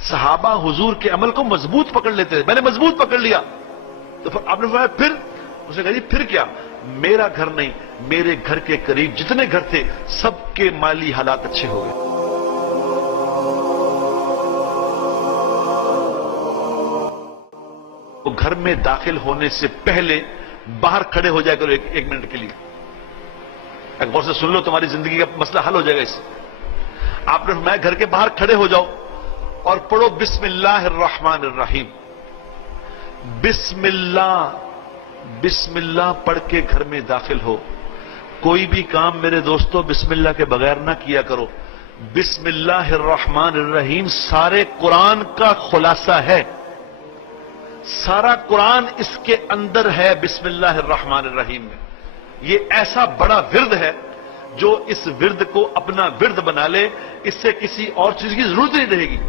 صحابہ حضور کے عمل کو مضبوط پکڑ لیتے تھے. میں نے مضبوط پکڑ لیا. تو پھر آپ نے فرمایا پھر؟ اس نے کہا جی پھر کیا؟ میرا گھر نہیں، میرے گھر کے قریب جتنے گھر تھے سب کے مالی حالات اچھے ہو گئے. وہ گھر میں داخل ہونے سے پہلے باہر کھڑے ہو جائے کرو ایک منٹ کے لیے. ایک غور سے سن لو، تمہاری زندگی کا مسئلہ حل ہو جائے گا اس سے. آپ نے فرمایا گھر کے باہر کھڑے ہو جاؤ اور پڑھو بسم اللہ الرحمن الرحیم. بسم اللہ پڑھ کے گھر میں داخل ہو. کوئی بھی کام میرے دوستو بسم اللہ کے بغیر نہ کیا کرو. بسم اللہ الرحمن الرحیم سارے قرآن کا خلاصہ ہے. سارا قرآن اس کے اندر ہے بسم اللہ الرحمن الرحیم میں. یہ ایسا بڑا ورد ہے جو اس ورد کو اپنا ورد بنا لے، اس سے کسی اور چیز کی ضرورت نہیں رہے گی.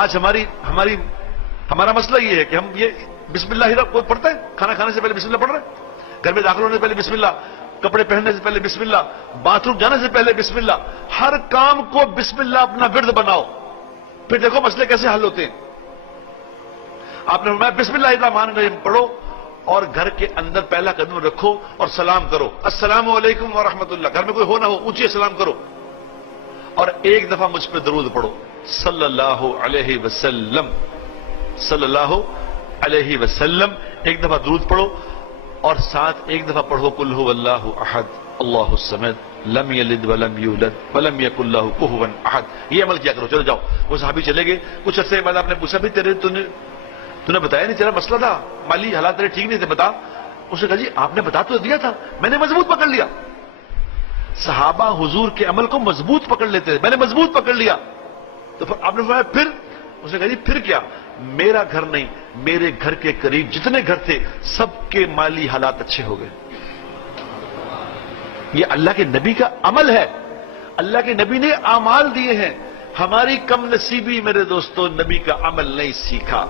آج ہمارا مسئلہ یہ ہے کہ ہم یہ بسم اللہ کوئی پڑھتا ہے؟ کھانا کھانے سے پہلے بسم اللہ پڑھ رہے ہیں، گھر میں داخل ہونے سے پہلے بسم اللہ، کپڑے پہننے سے پہلے بسم اللہ، باتھ روم جانے سے پہلے بسم اللہ. ہر کام کو بسم اللہ اپنا ورد بناؤ، پھر دیکھو مسئلے کیسے حل ہوتے ہیں. آپ نے فرمایا بسم اللہ الرحمن الرحیم پڑھو اور گھر کے اندر پہلا قدم رکھو اور سلام کرو، السلام علیکم ورحمۃ اللہ. گھر میں کوئی ہو نہ ہو اونچی سلام کرو اور ایک دفعہ مجھ پہ درود پڑھو صلی اللہ علیہ وسلم. صلی اللہ علیہ وسلم ایک دفعہ درود پڑھو اور ساتھ ایک دفعہ پڑھو قل هو اللہ احد اللہ الصمد لم یلد ولم یولد ولم یکن لہ کفوا احد. یہ عمل کیا کرو. چلو جاؤ. وہ صحابی چلے گئے. کچھ عرصے کے بعد آپ نے پوچھا بھی تو نے بتایا نہیں، تیرا مسئلہ تھا، مالی حالات تیرے ٹھیک نہیں تھے، بتا. اس نے کہا جی آپ نے بتا تو دیا تھا، میں نے مضبوط پکڑ لیا. صحابہ حضور کے عمل کو مضبوط پکڑ لیتے تھے، میں نے مضبوط پکڑ لیا. تو پھر آپ نے فرمایا پھر؟ اس نے کہا جی پھر کیا؟ میرا گھر نہیں، میرے گھر کے قریب جتنے گھر تھے سب کے مالی حالات اچھے ہو گئے. یہ اللہ کے نبی کا عمل ہے. اللہ کے نبی نے اعمال دیے ہیں. ہماری کم نصیبی میرے دوستوں نبی کا عمل نہیں سیکھا.